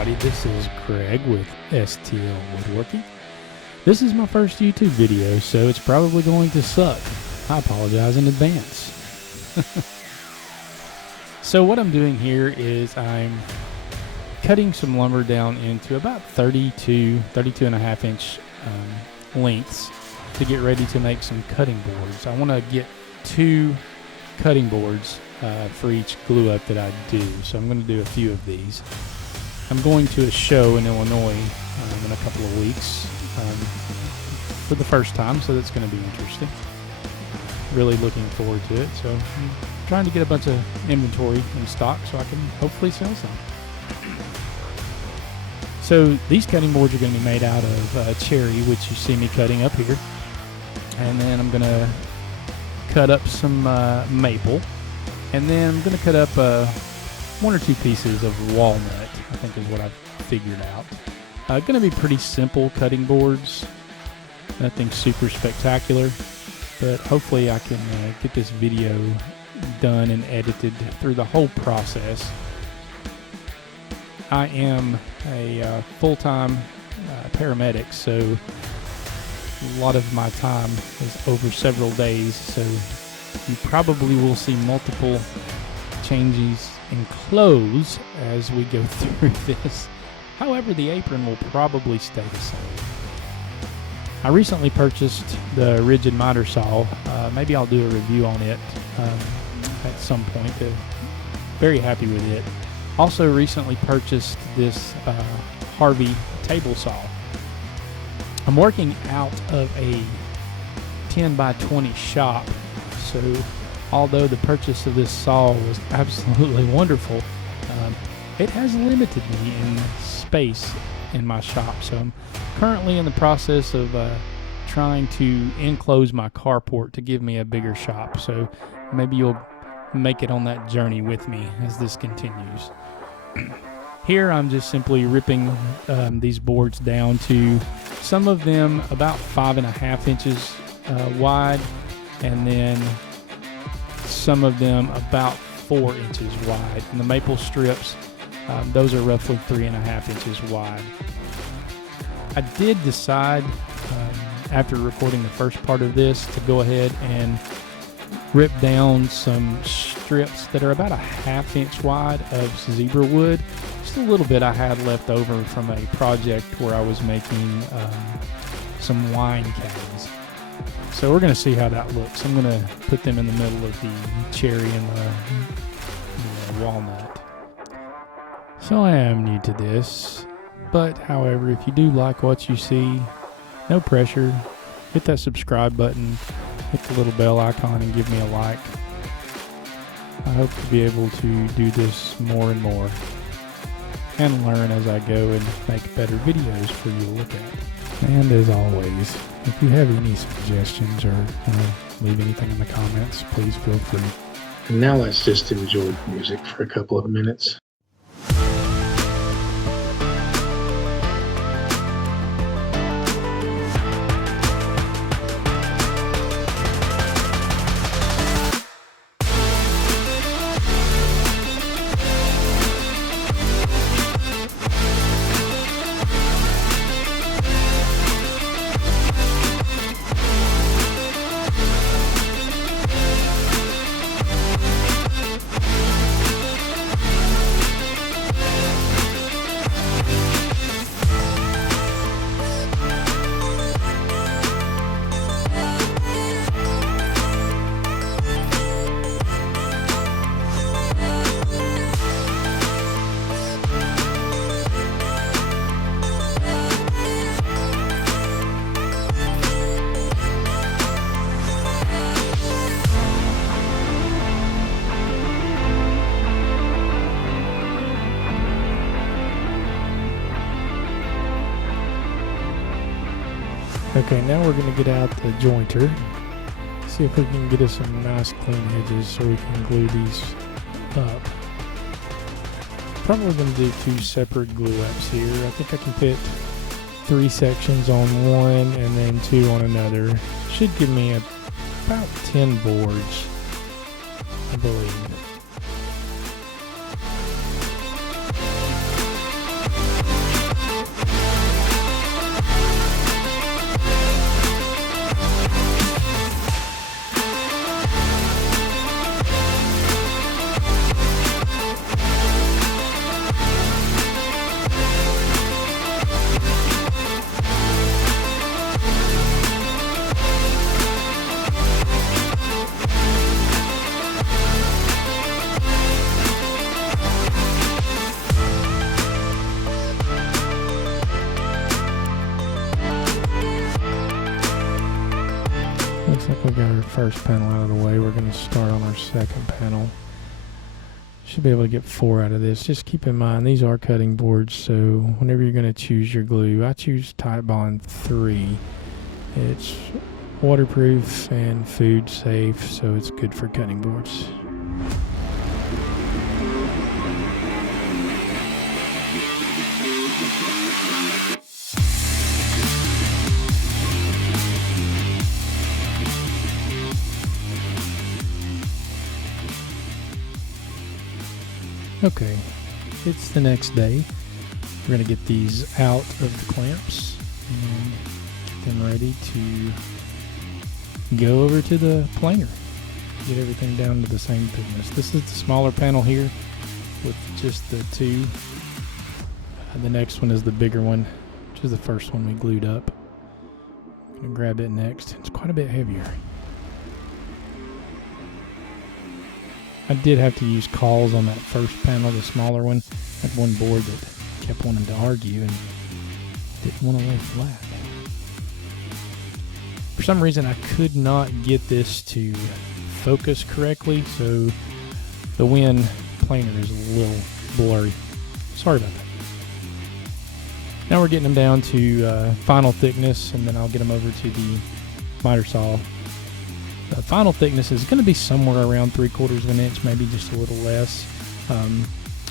everybody, this is Greg with STL Woodworking. This is my first YouTube video, so it's probably going to suck. I apologize in advance. So what I'm doing here is I'm cutting some lumber down into about 32 and a half inch lengths to get ready to make some cutting boards. I want to get 2 cutting boards for each glue up that I do, so I'm going to do a few of these. I'm going to a show in Illinois in a couple of weeks for the first time, so that's going to be interesting. Really looking forward to it. So I'm trying to get a bunch of inventory in stock so I can hopefully sell some. So these cutting boards are going to be made out of cherry, which you see me cutting up here, and then I'm going to cut up some maple, and then I'm going to cut up 1 or 2 pieces of walnut, I think is what I've figured out. Going to be pretty simple cutting boards, nothing super spectacular, but hopefully I can get this video done and edited through the whole process. I am a full-time paramedic, so a lot of my time is over several days, so you probably will see multiple changes in clothes as we go through this. However, the apron will probably stay the same. I recently purchased the Rigid Miter Saw. Maybe I'll do a review on it at some point. Very happy with it. Also recently purchased this Harvey table saw. I'm working out of a 10 by 20 shop, so although the purchase of this saw was absolutely wonderful, it has limited me in space in my shop. So I'm currently in the process of trying to enclose my carport to give me a bigger shop. So maybe you'll make it on that journey with me as this continues. Here I'm just simply ripping these boards down to some of them about 5.5 inches wide, and then some of them about 4 inches wide. And the maple strips, those are roughly 3.5 inches wide. I did decide after recording the first part of this to go ahead and rip down some strips that are about 1/2 inch wide of zebra wood. Just a little bit I had left over from a project where I was making some wine cabins. So we're going to see how that looks. I'm going to put them in the middle of the cherry and the walnut. So I am new to this, but however, if you do like what you see, no pressure. Hit that subscribe button, hit the little bell icon, and give me a like. I hope to be able to do this more and more and learn as I go and make better videos for you to look at. And as always, if you have any suggestions or leave anything in the comments, please feel free. And now let's just enjoy the music for a couple of minutes. Okay, now we're going to get out the jointer, see if we can get us some nice clean edges so we can glue these up. Probably going to do 2 separate glue ups here. I think I can fit 3 sections on one and then 2 on another. Should give me about 10 boards, I believe. first panel out of the way, we're going to start on our second panel. Should be able to get 4 out of this. Just keep in mind, these are cutting boards, so whenever you're going to choose your glue, I choose Titebond 3. It's waterproof and food safe, so it's good for cutting boards. Okay, it's the next day. We're going to get these out of the clamps and get them ready to go over to the planer. Get everything down to the same thickness. This is the smaller panel here with just the 2. The next one is the bigger one, which is the first one we glued up. I'm going to grab it next. It's quite a bit heavier. I did have to use cauls on that first panel, the smaller one. I had one board that kept wanting to argue and didn't want to lay flat. For some reason, I could not get this to focus correctly, so the wind planer is a little blurry. Sorry about that. Now we're getting them down to final thickness, and then I'll get them over to the miter saw. The final thickness is going to be somewhere around 3/4 of an inch, maybe just a little less.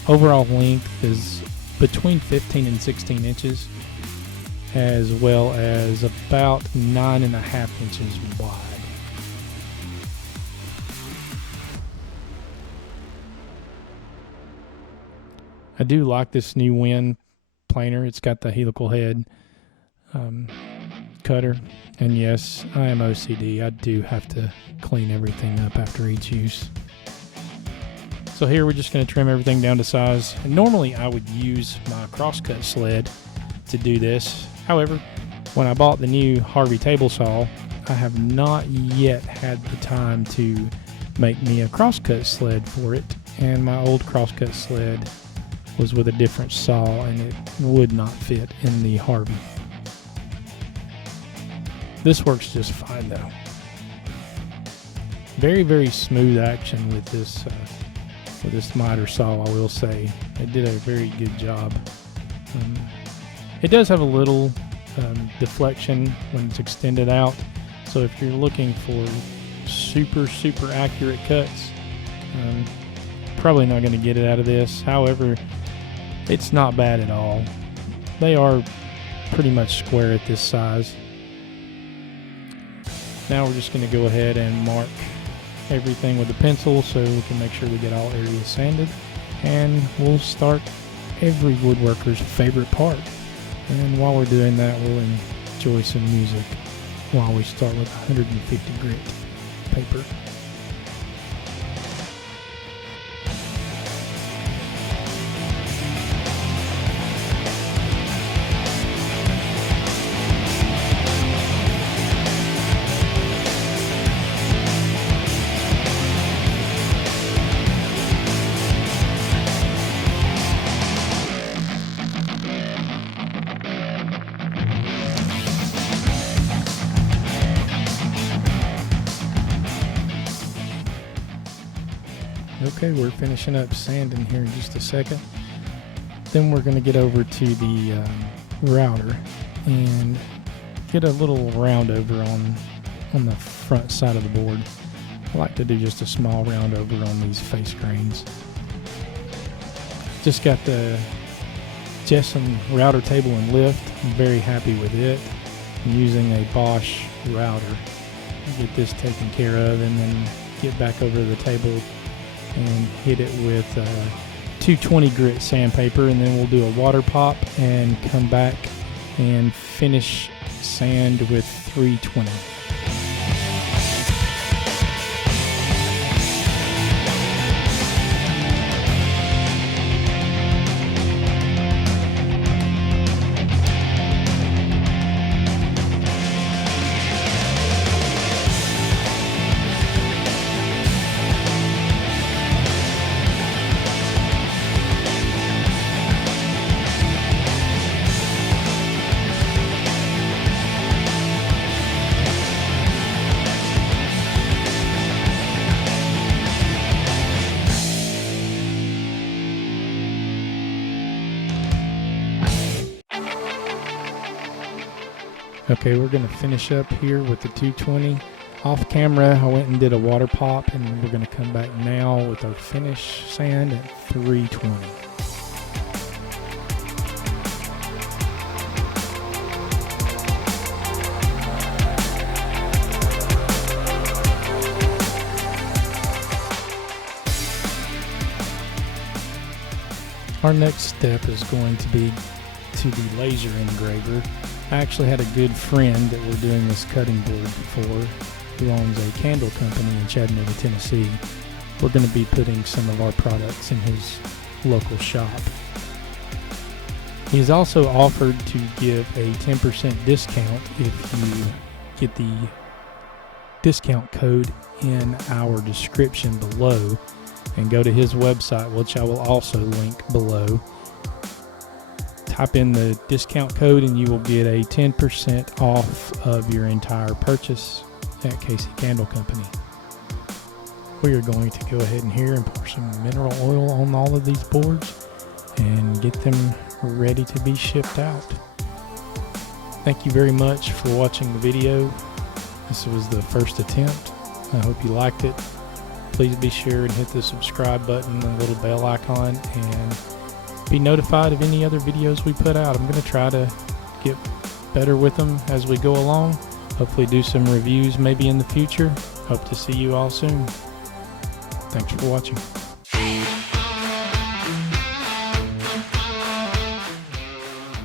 Overall length is between 15 and 16 inches, as well as about 9.5 inches wide. I do like this new wind planer. It's got the helical head cutter. And yes, I am OCD. I do have to clean everything up after each use. So here we're just going to trim everything down to size. And normally I would use my crosscut sled to do this. However, when I bought the new Harvey table saw, I have not yet had the time to make me a crosscut sled for it. And my old crosscut sled was with a different saw and it would not fit in the Harvey. This works just fine though. Very, very smooth action with this miter saw, I will say. It did a very good job. It does have a little deflection when it's extended out. So if you're looking for super, super accurate cuts, probably not going to get it out of this. However, it's not bad at all. They are pretty much square at this size. Now we're just going to go ahead and mark everything with a pencil so we can make sure we get all areas sanded. And we'll start every woodworker's favorite part. And while we're doing that, we'll enjoy some music while we start with 150 grit paper. Okay, we're finishing up sanding here in just a second. Then we're going to get over to the router and get a little round over on the front side of the board. I like to do just a small round over on these face grains. Just got the Jessen router table and lift. I'm very happy with it. I'm using a Bosch router to get this taken care of, and then get back over to the table and hit it with 220 grit sandpaper, and then we'll do a water pop and come back and finish sand with 320. Okay, we're going to finish up here with the 220. Off camera, I went and did a water pop, and we're going to come back now with our finish sand at 320. Our next step is going to be to the laser engraver. I actually had a good friend that we're doing this cutting board for, who owns a candle company in Chattanooga, Tennessee. We're going to be putting some of our products in his local shop. He has also offered to give a 10% discount if you get the discount code in our description below and go to his website, which I will also link below. Type in the discount code and you will get a 10% off of your entire purchase at Casey Candle Company. We are going to go ahead and here and pour some mineral oil on all of these boards and get them ready to be shipped out. Thank you very much for watching the video. This was the first attempt. I hope you liked it. Please be sure and hit the subscribe button and the little bell icon and be notified of any other videos we put out. I'm going to try to get better with them as we go along. Hopefully do some reviews maybe in the future. Hope to see you all soon. Thanks for watching.